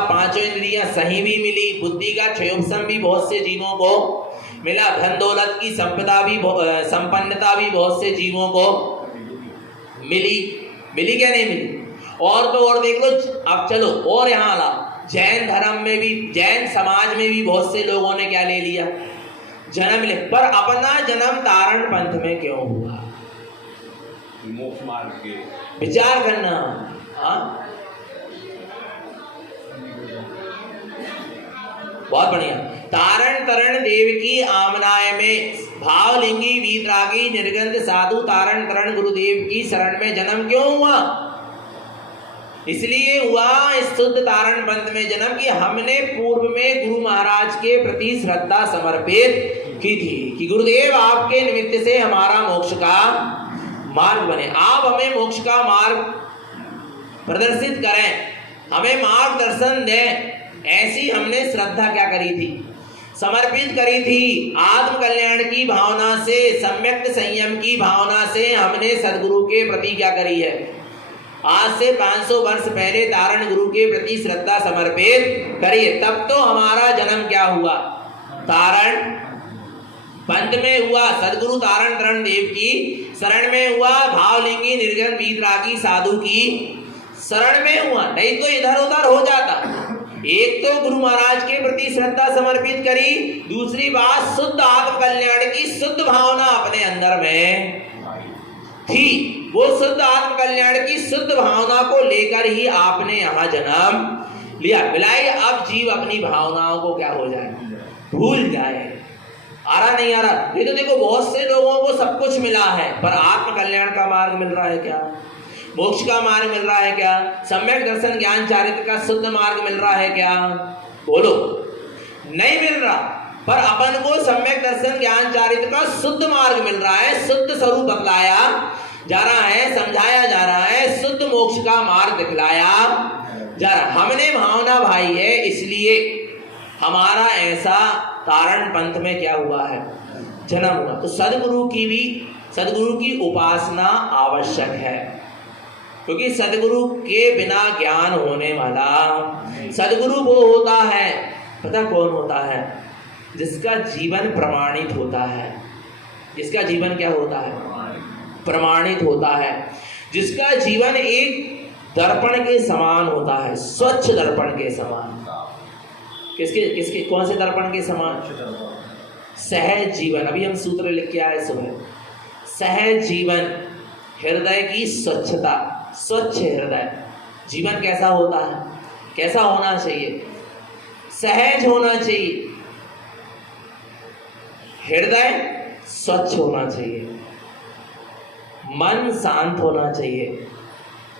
पांचों इंद्रियां सही भी मिली, बुद्धि का क्षयोपशम भी बहुत से जीवों को मिला, धन दौलत की संपन्नता भी बहुत से जीवों को मिली। मिली क्या नहीं मिली? और तो और देख लो। अब चलो और यहाँ ला, जैन धर्म में भी, जैन समाज में भी बहुत से लोगों ने क्या ले लिया, जन्म ले, पर अपना जन्म तारण पंथ में क्यों हुआ? मोक्ष मार्ग के विचार करना। हाँ, बहुत बढ़िया। तारण तरण देव की आमनाय में भावलिंगी वीतरागी निर्गंध साधु तारण तरण गुरुदेव की शरण में जन्म क्यों हुआ? इसलिए हुआ इस शुद्ध तारण पंथ में जन्म कि हमने पूर्व में गुरु महाराज के प्रति श्रद्धा समर्पित की थी कि गुरुदेव आपके निमित्त से हमारा मोक्ष का मार्ग बने, आप हमें मोक्ष का मार्ग प्रदर्शित करें, हमें मार्गदर्शन दें। ऐसी हमने श्रद्धा क्या करी थी, समर्पित करी थी। आत्म कल्याण की भावना से, सम्यक संयम की भावना से हमने सदगुरु के प्रति क्या करी है? आज से 500 वर्ष पहले तारण गुरु के प्रति श्रद्धा समर्पित करिए। तब तो हमारा जन्म क्या हुआ? तारण पंथ में हुआ, सदगुरु तारण तरण देव की शरण में हुआ, भावलिंगी निर्गन वीतरागी साधु की शरण में हुआ। नहीं तो इधर उधर हो जाता। एक तो गुरु महाराज के प्रति श्रद्धा समर्पित करी, दूसरी बात शुद्ध आत्म कल्याण की शुद्ध भावना अपने अंदर में थी। वो शुद्ध आत्म कल्याण की शुद्ध भावना को लेकर ही आपने यहाँ जन्म लिया। मिलाई अब जीव अपनी भावनाओं को क्या हो जाए? भूल जाए। आ रहा नहीं आ रहा? ये तो देखो बहुत से लोगों को सब कुछ मिला है, पर आत्म कल्याण का मार्ग मिल रहा है क्या? मोक्ष का मार्ग मिल रहा है क्या? सम्यक दर्शन ज्ञान चारित्र का शुद्ध मार्ग मिल रहा है क्या? बोलो, नहीं मिल रहा। पर अपन को सम्यक दर्शन ज्ञान चारित्र का शुद्ध मार्ग मिल रहा है, शुद्ध स्वरूप बतलाया जा रहा है, समझाया जा रहा है, शुद्ध मोक्ष का मार्ग दिखलाया जा रहा। हमने भावना भाई है, इसलिए हमारा ऐसा तारण पंथ में क्या हुआ है? जन्म हुआ। तो सदगुरु की उपासना आवश्यक है, क्योंकि सदगुरु के बिना ज्ञान होने वाला, सदगुरु वो होता है, पता कौन होता है? जिसका जीवन प्रमाणित होता है। जिसका जीवन क्या होता है? प्रमाणित होता है। जिसका जीवन एक दर्पण के समान होता है, स्वच्छ दर्पण के समान। किसके कौन से दर्पण के समान? सहज जीवन। अभी हम सूत्र लिख के आए सुबह। सहज जीवन, हृदय की स्वच्छता, स्वच्छ हृदय। जीवन कैसा होता है? कैसा होना चाहिए? सहज होना चाहिए, हृदय स्वच्छ होना चाहिए, मन शांत होना चाहिए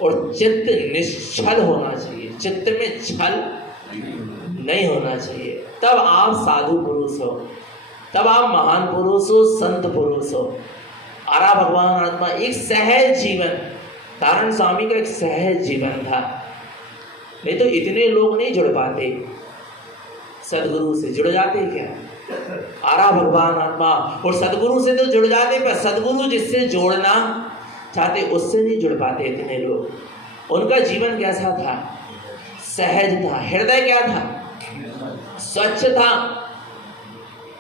और चित्त निश्चल होना चाहिए। चित्त में छल नहीं होना चाहिए। तब आप साधु पुरुष हो, तब आप महान पुरुष हो, संत पुरुष हो। आरा भगवान आत्मा एक सहज जीवन, तारण स्वामी का एक सहज जीवन था। नहीं तो इतने लोग नहीं जुड़ पाते सदगुरु से। जुड़ जाते क्या? आरा भगवान आत्मा और सदगुरु से तो जुड़ जाते, पर सदगुरु जिससे जोड़ना चाहते उससे नहीं जुड़ पाते इतने लोग। उनका जीवन कैसा था? सहज था। हृदय क्या था? स्वच्छ था।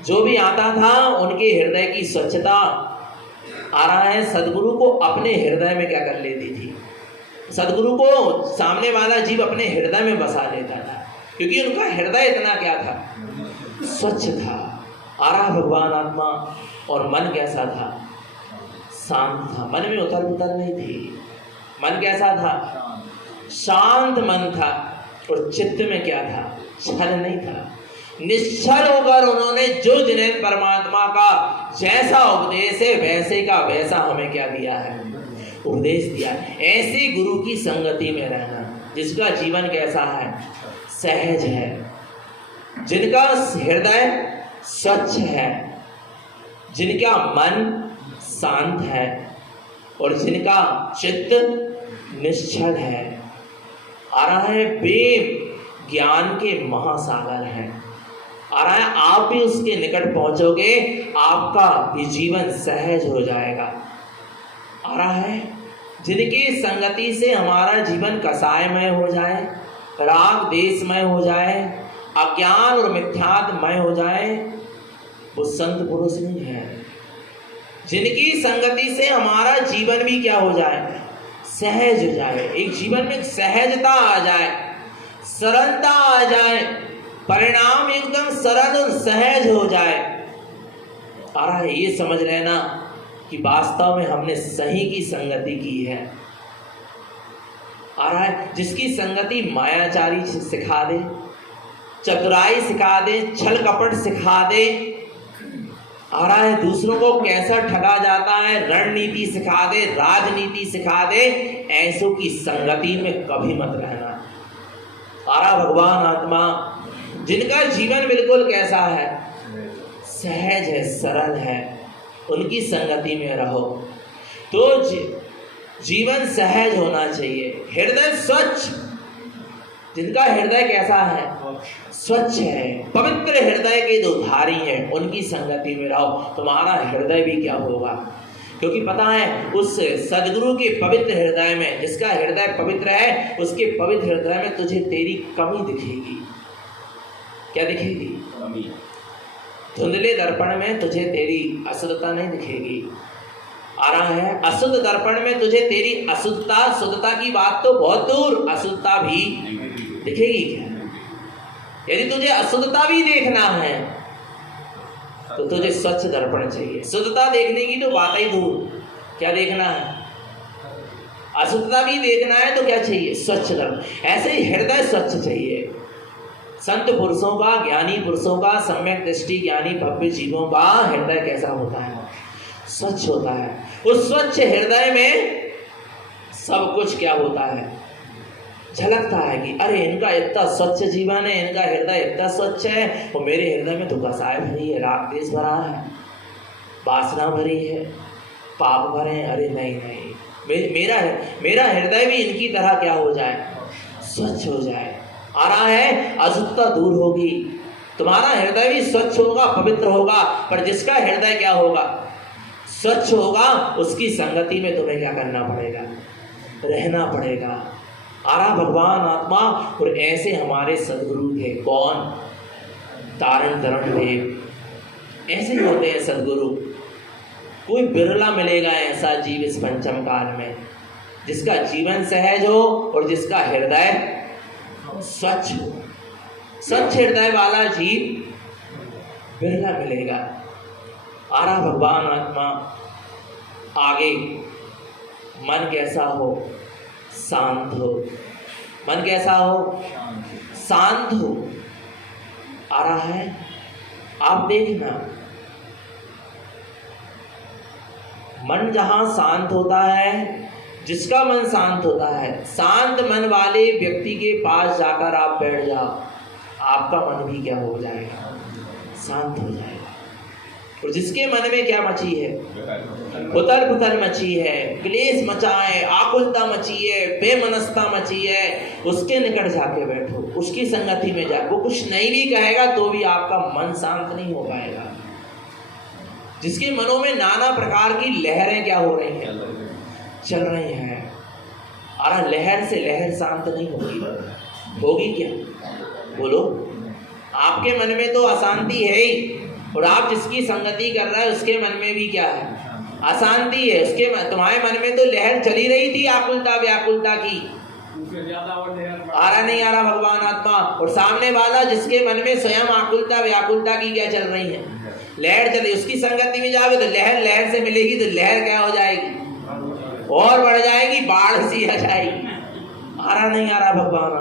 जो भी आता था उनके हृदय की स्वच्छता आ रहा है, सदगुरु को अपने हृदय में क्या कर लेती थी? सदगुरु को सामने वाला जीव अपने हृदय में बसा लेता था, क्योंकि उनका हृदय इतना क्या था? स्वच्छ था। आरा भगवान आत्मा। और मन कैसा था? शांत था। मन में उथल पुथल नहीं थी। मन कैसा था? शांत मन था। और चित्त में क्या था? छल नहीं था। निश्चल होकर उन्होंने जो जिन्हें परमात्मा का जैसा उपदेश है वैसे का वैसा हमें क्या दिया है? उपदेश दिया। ऐसे गुरु की संगति में रहना, जिसका जीवन कैसा है? सहज है, जिनका हृदय स्वच्छ है, जिनका मन शांत है और जिनका चित्त निश्चल है। आ रहा है वे ज्ञान के महासागर हैं। आ रहा है आप भी उसके निकट पहुंचोगे, आपका भी जीवन सहज हो जाएगा। आ रहा है जिनकी संगति से हमारा जीवन कसायमय हो जाए, राग देशमय हो जाए, अज्ञान और मिथ्यात्मय हो जाए, वो संत पुरुष नहीं है। जिनकी संगति से हमारा जीवन भी क्या हो जाए, सहज हो जाए, एक जीवन में सहजता आ जाए, सरलता आ जाए, परिणाम एकदम सरल और सहज हो जाए। आ रहा है, ये समझ लेना कि वास्तव में हमने सही की संगति की है। आ रहा है, जिसकी संगति मायाचारी सिखा दे, चतुराई सिखा दे, छल कपट सिखा दे, आ रहा है दूसरों को कैसा ठगा जाता है, रणनीति सिखा दे, राजनीति सिखा दे, ऐसों की संगति में कभी मत रहना। आ रहा भगवान आत्मा जिनका जीवन बिल्कुल कैसा है, सहज है, सरल है, उनकी संगति में रहो तो जीवन सहज होना चाहिए। हृदय स्वच्छ, जिनका हृदय कैसा है, स्वच्छ है, पवित्र हृदय के जो धारी हैं, उनकी संगति में रहो, तुम्हारा हृदय भी क्या होगा। क्योंकि पता है उस सदगुरु के पवित्र हृदय में, जिसका हृदय पवित्र है, उसके पवित्र हृदय में तुझे तेरी कमी दिखेगी। क्या दिखेगी? कमी। धुंधले दर्पण में तुझे तेरी अशुद्धता नहीं दिखेगी। आ रहा है, अशुद्ध दर्पण में तुझे तेरी अशुद्धता, शुद्धता की बात तो बहुत दूर, अशुद्धता भी दिखेगी क्या? यदि तुझे अशुद्धता भी देखना है तो तुझे स्वच्छ दर्पण चाहिए। शुद्धता देखने की तो बात ही दूर, क्या देखना है? अशुद्धता भी देखना है तो क्या चाहिए? स्वच्छ दर्पण। ऐसे ही हृदय स्वच्छ चाहिए। संत पुरुषों का, ज्ञानी पुरुषों का, सम्यक दृष्टि ज्ञानी भव्य जीवों का हृदय कैसा होता है? स्वच्छ होता है। उस स्वच्छ हृदय में सब कुछ क्या होता है, झलकता है कि अरे इनका इतना स्वच्छ जीवन है, इनका हृदय इतना स्वच्छ है, और मेरे हृदय में तो कसाय भरी है, राग द्वेष भरा है, वासना भरी है, पाप भरे हैं। अरे नहीं नहीं, मेरा हृदय भी इनकी तरह क्या हो जाए, स्वच्छ हो जाए। आ रहा है, अशुद्धता दूर होगी, तुम्हारा हृदय भी स्वच्छ होगा, पवित्र होगा। पर जिसका हृदय क्या होगा, स्वच्छ होगा, उसकी संगति में तुम्हें क्या करना पड़ेगा, रहना पड़ेगा। आ रहा भगवान आत्मा। और ऐसे हमारे सदगुरु थे। कौन? तारण तरण देव। ऐसे ही होते हैं सदगुरु। कोई बिरला मिलेगा ऐसा जीव इस पंचम काल में, जिसका जीवन सहज हो और जिसका हृदय स्वच्छ हो। स्वच्छ हृदय वाला जीव बिरला मिलेगा। आ रहा भगवान आत्मा। आगे मन कैसा हो, शांत हो। मन कैसा हो, शांत हो। आ रहा है, आप देखना, मन जहां शांत होता है, जिसका मन शांत होता है, शांत मन वाले व्यक्ति के पास जाकर आप बैठ जाओ, आपका मन भी क्या हो जाएगा, शांत हो जाएगा। और जिसके मन में क्या मची है, उथल पुथल मची है, क्लेश मचा है, आकुलता मची है, बेमनस्ता मची है, उसके निकट जाके बैठो, उसकी संगति में जाओ। वो कुछ नहीं भी कहेगा तो भी आपका मन शांत नहीं हो पाएगा। जिसके मनों में नाना प्रकार की लहरें क्या हो रही हैं, चल रही हैं। अरे लहर से लहर शांत नहीं होगी, होगी क्या? बोलो। आपके मन में तो अशांति है ही, और आप जिसकी संगति कर रहे हैं उसके मन में भी क्या है, अशांति है। उसके तुम्हारे मन में तो लहर चली रही थी आकुलता व्याकुलता की, आ रहा नहीं आ रहा भगवान आत्मा। और सामने वाला जिसके मन में स्वयं आकुलता व्याकुलता की क्या चल रही है, लहर चल रही, उसकी संगति में जाओगे तो लहर लहर से मिलेगी, तो लहर क्या हो जाएगी, और बढ़ जाएगी, बाढ़ सी आ जाएगी। आ रहा नहीं आ रहा भगवान।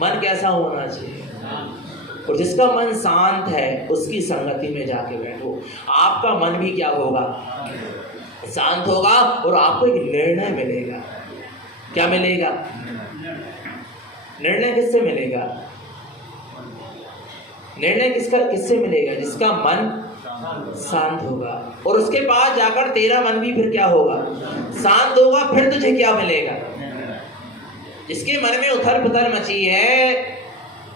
मन कैसा होना चाहिए, और जिसका मन शांत है उसकी संगति में जाके बैठो, आपका मन भी क्या होगा, शांत होगा। और आपको एक निर्णय मिलेगा। क्या मिलेगा? निर्णय किससे मिलेगा? निर्णय किससे मिलेगा? जिसका मन शांत होगा। और उसके पास जाकर तेरा मन भी फिर क्या होगा, शांत होगा। फिर तुझे क्या मिलेगा? जिसके मन में उथल पुथल मची है,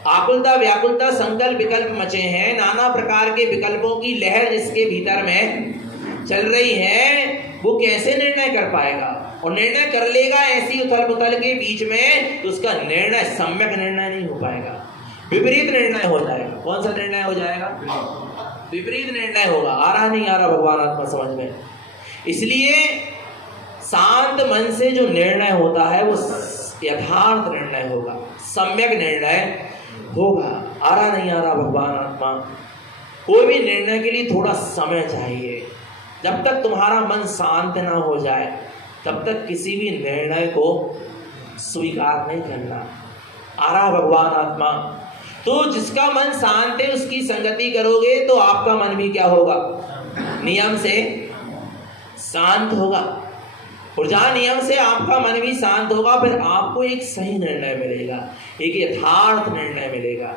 आकुलता व्याकुलता संकल्प विकल्प मचे हैं, नाना प्रकार के विकल्पों की लहर जिसके भीतर में चल रही है, वो कैसे निर्णय कर पाएगा? और निर्णय कर लेगा ऐसी उथल पुथल के बीच में, तो उसका निर्णय सम्यक निर्णय नहीं हो पाएगा, विपरीत निर्णय हो जाएगा। कौन सा निर्णय हो जाएगा? विपरीत निर्णय होगा। आ रहा नहीं आ रहा भगवान आत्मा समझ में? इसलिए शांत मन से जो निर्णय होता है वो यथार्थ निर्णय होगा, सम्यक निर्णय होगा। आ रहा नहीं आ रहा भगवान आत्मा? कोई भी निर्णय के लिए थोड़ा समय चाहिए। जब तक तुम्हारा मन शांत ना हो जाए तब तक किसी भी निर्णय को स्वीकार नहीं करना। आ रहा भगवान आत्मा? तो जिसका मन शांत है उसकी संगति करोगे तो आपका मन भी क्या होगा? नियम से शांत होगा। और जहां नियम से आपका मन भी शांत होगा फिर आपको एक सही निर्णय मिलेगा, एक यथार्थ निर्णय मिलेगा।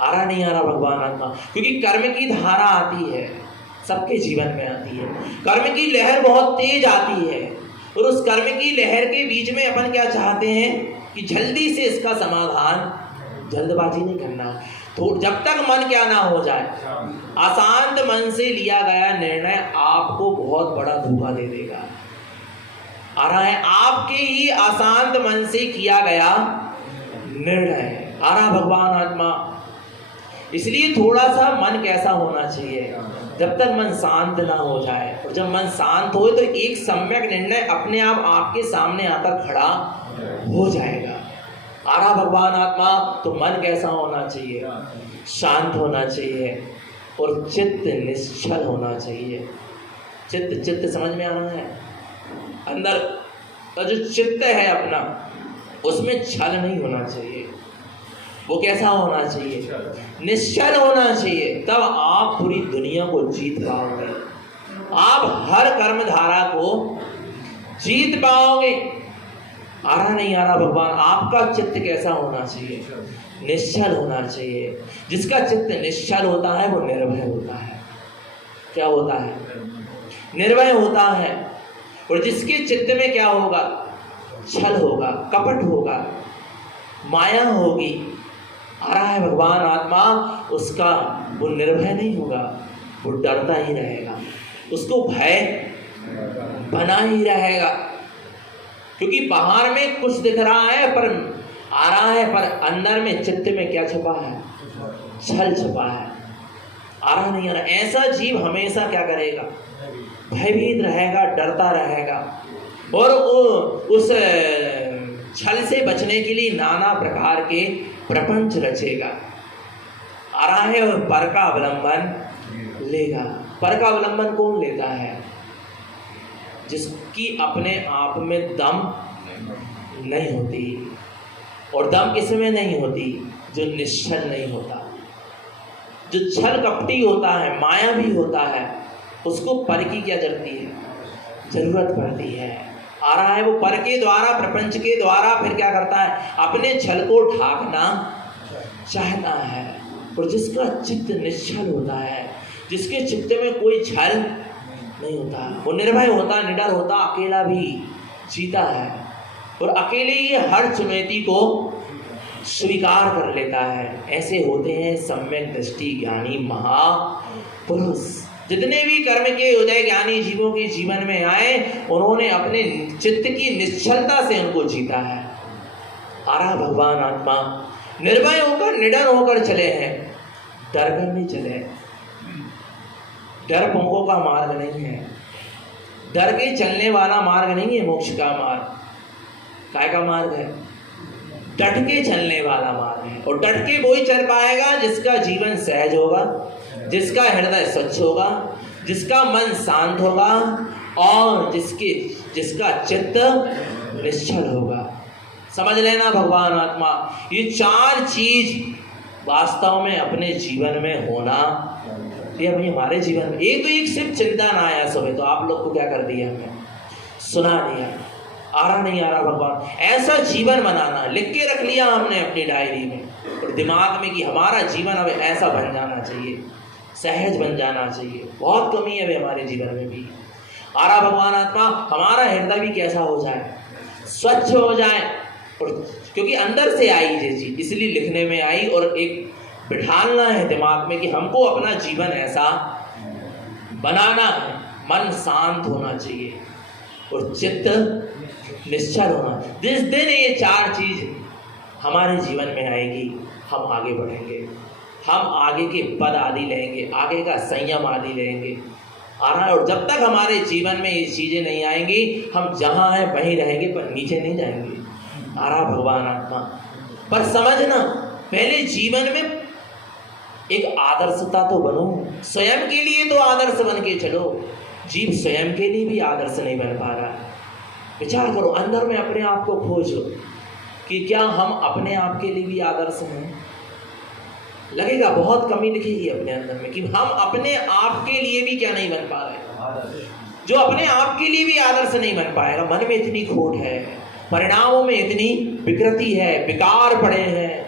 आ रहा नहीं आ रहा भगवान आत्मा? क्योंकि कर्म की धारा आती है, सबके जीवन में आती है, कर्म की लहर बहुत तेज आती है, और उस कर्म की लहर के बीच में अपन क्या चाहते हैं कि जल्दी से इसका समाधान, जल्दबाजी नहीं करना। तो जब तक मन क्या ना हो जाए, अशांत मन से लिया गया निर्णय आपको बहुत बड़ा धोखा दे देगा। आ रहा है? आपके ही अशांत मन से किया गया निर्णय। आ रहा भगवान आत्मा? इसलिए थोड़ा सा मन कैसा होना चाहिए, जब तक मन शांत ना हो जाए, और जब मन शांत हो तो एक सम्यक निर्णय अपने आप आपके सामने आकर खड़ा हो जाएगा। आ रहा भगवान आत्मा? तो मन कैसा होना चाहिए? शांत होना चाहिए, और चित्त निश्चल होना चाहिए। चित्त समझ में आ रहा है? अंदर का जो चित्त है अपना, उसमें छल नहीं होना चाहिए। वो कैसा होना चाहिए? निश्चल होना चाहिए। तब आप पूरी दुनिया को जीत पाओगे, आप हर कर्म धारा को जीत पाओगे। आ रहा नहीं आ रहा भगवान? आपका चित्त कैसा होना चाहिए? निश्चल होना चाहिए। जिसका चित्त निश्चल होता है वो निर्भय होता है। क्या होता है? निर्भय होता है। और जिसके चित्त में क्या होगा? छल होगा, कपट होगा, माया होगी। आ रहा है भगवान आत्मा? उसका वो निर्भय नहीं होगा, वो डरता ही रहेगा, उसको भय बना ही रहेगा। क्योंकि बाहर में कुछ दिख रहा है पर आ रहा है, पर अंदर में चित्त में क्या छुपा है? छल छुपा है। आ रहा नहीं आ रहा? ऐसा जीव हमेशा क्या करेगा? भयभीत रहेगा, डरता रहेगा, और उस छल से बचने के लिए नाना प्रकार के प्रपंच रचेगा। आ रहा है? और पर का अवलंबन लेगा। पर का अवलंबन कौन लेता है? जिसकी अपने आप में दम नहीं होती। और दम किसमें नहीं होती? जो निश्चल नहीं होता, जो छल कपटी होता है, माया भी होता है, उसको पर की क्या जरूरत पड़ती है। आ रहा है? वो पर के द्वारा, प्रपंच के द्वारा फिर क्या करता है? अपने छल को ढांकना चाहता है। और जिसका चित्त निश्चल होता है, जिसके चित्त में कोई छल नहीं होता, वो निर्भय होता, निडर होता, अकेला भी जीता है, और अकेले ही हर चुनौती को स्वीकार कर लेता है। ऐसे होते हैं सम्यक दृष्टि ज्ञानी महापुरुष। जितने भी कर्म के उदय ज्ञानी जीवों के जीवन में आए, उन्होंने अपने चित्त की निश्चलता से उनको जीता है। आ रहा भगवान आत्मा? निर्भय होकर, निडर होकर चले हैं, डर कर नहीं चले। डर पंखों का मार्ग नहीं है, डर के चलने वाला मार्ग नहीं है मोक्ष का मार्ग। काय का मार्ग है? डट के चलने वाला मार्ग है। और डट के वही चल पाएगा जिसका जीवन सहज होगा, जिसका हृदय स्वच्छ होगा, जिसका मन शांत होगा, और जिसका चित्त निश्चल होगा। समझ लेना भगवान आत्मा, ये चार चीज वास्तव में अपने जीवन में होना, ये अभी हमारे जीवन में एक तो एक सिर्फ चिंता ना आया सुबह, तो आप लोग को क्या कर दिया? हमने सुना दिया। आ रहा नहीं आ रहा भगवान? ऐसा जीवन बनाना, लिख के रख लिया हमने अपनी डायरी में और दिमाग में कि हमारा जीवन अब ऐसा बन जाना चाहिए, सहज बन जाना चाहिए। बहुत कमी है हमारे जीवन में भी। आ रहा भगवान आत्मा? हमारा हृदय भी कैसा हो जाए? स्वच्छ हो जाए। और क्योंकि अंदर से आई ये चीज, इसलिए लिखने में आई, और एक बिठाना है दिमाग में कि हमको अपना जीवन ऐसा बनाना है। मन शांत होना चाहिए, और चित्त निश्चल होना। जिस दिन ये 4 चीज हमारे जीवन में आएगी, हम आगे बढ़ेंगे, हम आगे के पद आदि लेंगे, आगे का संयम आदि लेंगे। आ रहा है। और जब तक हमारे जीवन में ये चीजें नहीं आएंगी, हम जहां हैं वहीं रहेंगे, पर नीचे नहीं जाएंगे। आ रहा भगवान आत्मा। पर समझना, पहले जीवन में एक आदर्शता तो बनो, स्वयं के लिए तो आदर्श बन के चलो। जीव स्वयं के लिए भी आदर्श नहीं बन पा रहा है। विचार करो, अंदर में अपने आप को खोजो कि क्या हम अपने आप के लिए भी आदर्श हैं। लगेगा बहुत कमी दिखेगी अपने अंदर में कि हम अपने आप के लिए भी क्या नहीं बन पा रहे। जो अपने आप के लिए भी आदर्श नहीं बन पाएगा, मन में इतनी खोट है, परिणामों में इतनी विकृति है, विकार पड़े हैं।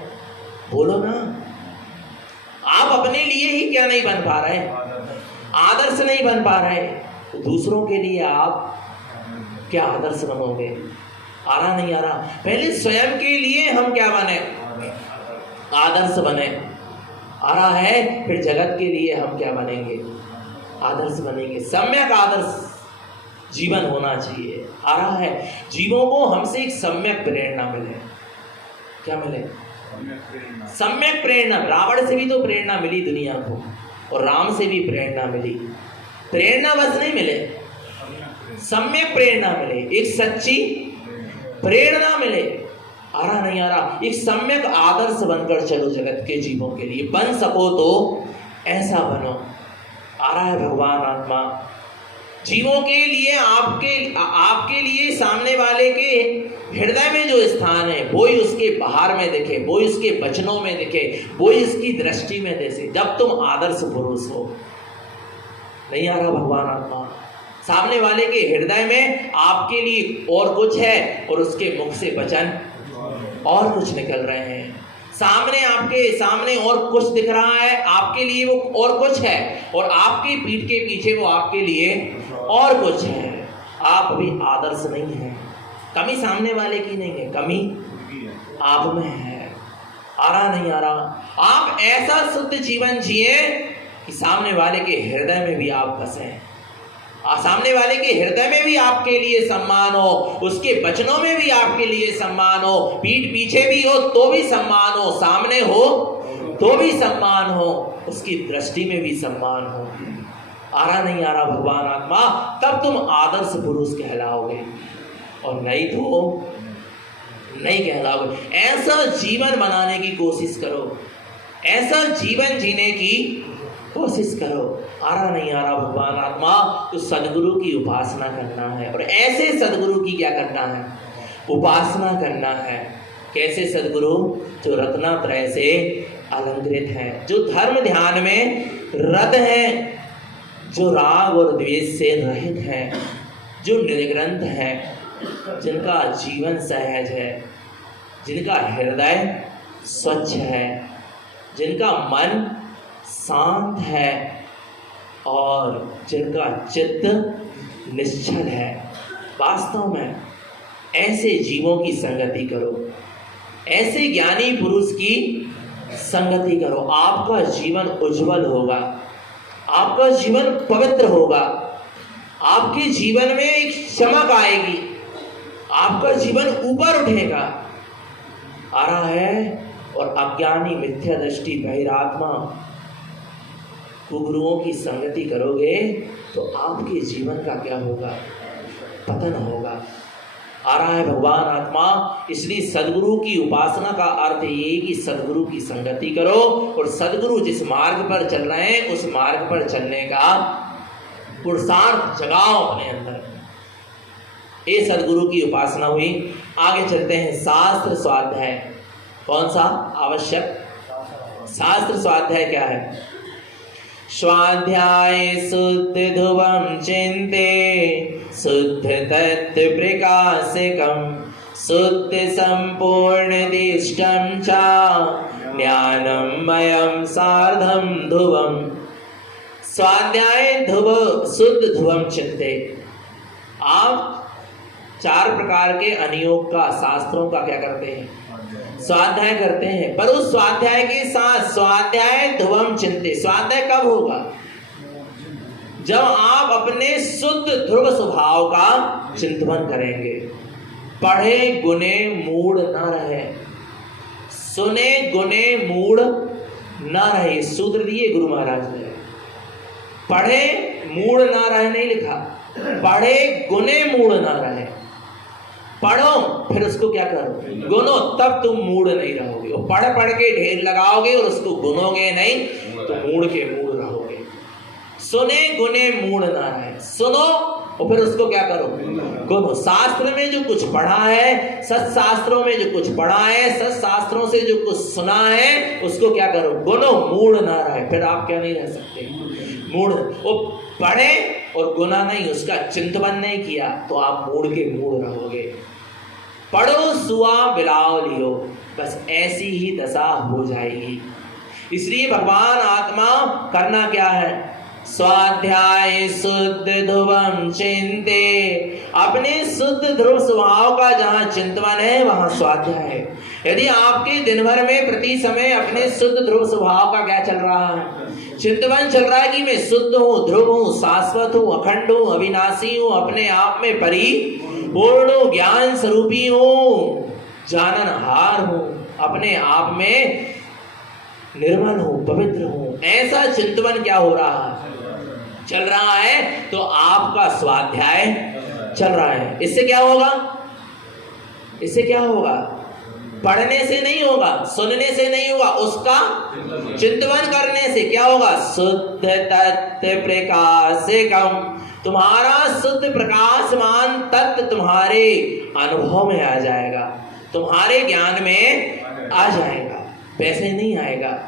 बोलो ना, आप अपने लिए ही क्या नहीं बन पा रहे, आदर्श नहीं बन पा रहे, तो दूसरों के लिए आप क्या आदर्श बनोगे। आ रहा नहीं आ रहा। पहले स्वयं के लिए हम क्या बने, आदर्श बने। आ रहा है। फिर जगत के लिए हम क्या बनेंगे, आदर्श बनेंगे। सम्यक आदर्श जीवन होना चाहिए। आ रहा है। जीवों को हमसे एक सम्यक प्रेरणा मिले। क्या मिले, सम्यक प्रेरणा। रावण से भी तो प्रेरणा मिली दुनिया को, और राम से भी प्रेरणा मिली। प्रेरणा बस नहीं मिले, सम्यक प्रेरणा मिले, एक सच्ची प्रेरणा मिले। आ रहा नहीं आ रहा। एक सम्यक आदर्श बनकर चलो जगत के जीवों के लिए। बन सको तो ऐसा बनो। आ रहा है भगवान आत्मा। जीवों के लिए आपके लिए सामने वाले के हृदय में जो स्थान है, वो ही उसके बाहर में दिखे, वो ही उसके वचनों में दिखे, वो ही उसकी दृष्टि में दिखे। जब तुम आदर्श पुरुष हो। नहीं आ रहा भगवान आत्मा। सामने वाले के हृदय में आपके लिए और कुछ है, और उसके मुख से वचन और कुछ निकल रहे हैं। आपके सामने और कुछ दिख रहा है, आपके लिए वो और कुछ है, और आपकी पीठ के पीछे वो आपके लिए और कुछ है। आप अभी आदर्श नहीं है। कमी सामने वाले की नहीं है, कमी आप में है। आ रहा नहीं आ रहा। आप ऐसा शुद्ध जीवन जिए कि सामने वाले के हृदय में भी आप बसे, सामने वाले के हृदय में भी आपके लिए सम्मान हो, उसके वचनों में भी आपके लिए सम्मान हो, पीठ पीछे भी हो तो भी सम्मान हो, सामने हो तो भी सम्मान हो, उसकी दृष्टि में भी सम्मान हो। आ रहा नहीं आ रहा भगवान आत्मा। तब तुम आदर्श पुरुष कहलाओगे, और नहीं तो नहीं कहलाओगे। ऐसा जीवन बनाने की कोशिश करो, ऐसा जीवन जीने की कोशिश करो। आ रहा नहीं आ रहा भगवान आत्मा। तो सदगुरु की उपासना करना है, और ऐसे सदगुरु की क्या करना है, उपासना करना है। कैसे सदगुरु, जो रत्नत्रय से अलंकृत हैं, जो धर्म ध्यान में रत हैं, जो राग और द्वेष से रहित हैं, जो निर्ग्रंथ हैं, जिनका जीवन सहज है, जिनका हृदय स्वच्छ है, जिनका मन शांत है, और जिनका चित्त निश्चल है। वास्तव में ऐसे जीवों की संगति करो, ऐसे ज्ञानी पुरुष की संगति करो। आपका जीवन उज्जवल होगा, आपका जीवन पवित्र होगा, आपके जीवन में एक चमक आएगी, आपका जीवन ऊपर उठेगा। आ रहा है। और अज्ञानी मिथ्या दृष्टि बहिरात्मा गुरुओं की संगति करोगे तो आपके जीवन का क्या होगा, पतन होगा। आ रहा है भगवान आत्मा। इसलिए सदगुरु की उपासना का अर्थ ये कि सदगुरु की संगति करो, और सदगुरु जिस मार्ग पर चल रहे हैं उस मार्ग पर चलने का पुरुषार्थ जगाओ अपने अंदर। ये सदगुरु की उपासना हुई। आगे चलते हैं। शास्त्र स्वाध्याय कौन सा आवश्यक, शास्त्र स्वाध्याय क्या है। स्वाध्याय शुद्ध ध्रुवं चिन्ते शुद्ध तत्व प्रकाशकं शुद्ध संपूर्ण दिष्टं च ज्ञानमयं सार्धं ध्रुवं। स्वाध्याय ध्रुव शुद्ध ध्रुवं चिन्ते। आप 4 प्रकार के अनियोग का, शास्त्रों का क्या करते हैं, स्वाध्याय करते हैं। पर उस स्वाध्याय के साथ स्वाध्याय ध्रुवम चिंते, स्वाध्याय कब होगा, जब आप अपने शुद्ध ध्रुव स्वभाव का चिंतन करेंगे। पढ़े गुने मूड न रहे, सुने गुने मूड न रहे, सूत्र दिए गुरु महाराज ने। पढ़े मूड न रहे नहीं लिखा, पढ़े गुने मूड न रहे। पढ़ो फिर उसको क्या करो, गुनो, तब तुम मूड नहीं रहोगे। पढ़ पढ़ के ढेर लगाओगे और उसको गुनोगे नहीं तो मूड के मूड रहोगे। सुने गुने मूड ना रहे, सुनो और फिर उसको क्या करो, गुनो। शास्त्र में जो कुछ पढ़ा है, सत्शास्त्रों में जो कुछ पढ़ा है, सत्शास्त्रों से जो कुछ सुना है, उसको क्या करो, गुनो, मूड ना रहे। फिर आप क्या नहीं रह सकते, मूड। वो पढ़े और गुना नहीं, उसका चिंतन नहीं किया तो आप मूड के मूड रहोगे। पढ़ो सुआ बिलाव लियो, बस ऐसी ही दशा हो जाएगी। इसलिए भगवान आत्मा करना क्या है, स्वाध्याय शुद्ध ध्रुवम चिंते, अपने शुद्ध ध्रुव स्वभाव का जहाँ चिंतन है वहाँ स्वाध्याय है। यदि आपके दिन भर में प्रति समय अपने शुद्ध ध्रुव स्वभाव का क्या चल रहा है, चिंतन चल रहा है कि मैं शुद्ध हूँ, ध्रुव हूँ, शाश्वत हूँ, अखंड हूँ, अविनाशी हूँ, अपने आप में परिपूर्ण ज्ञान स्वरूपी हूँ, जाननहार हूँ, अपने आप में निर्मल हूँ, पवित्र हूँ, ऐसा चिंतन क्या हो रहा है, चल रहा है, तो आपका स्वाध्याय चल रहा है। इससे क्या होगा, इससे क्या होगा, पढ़ने से नहीं होगा, सुनने से नहीं होगा, उसका चिंतन करने से क्या होगा, शुद्ध तत्व प्रकाशकम, तुम्हारा शुद्ध प्रकाशमान तत्व तुम्हारे अनुभव में आ जाएगा, तुम्हारे ज्ञान में आ जाएगा, वैसे नहीं आएगा।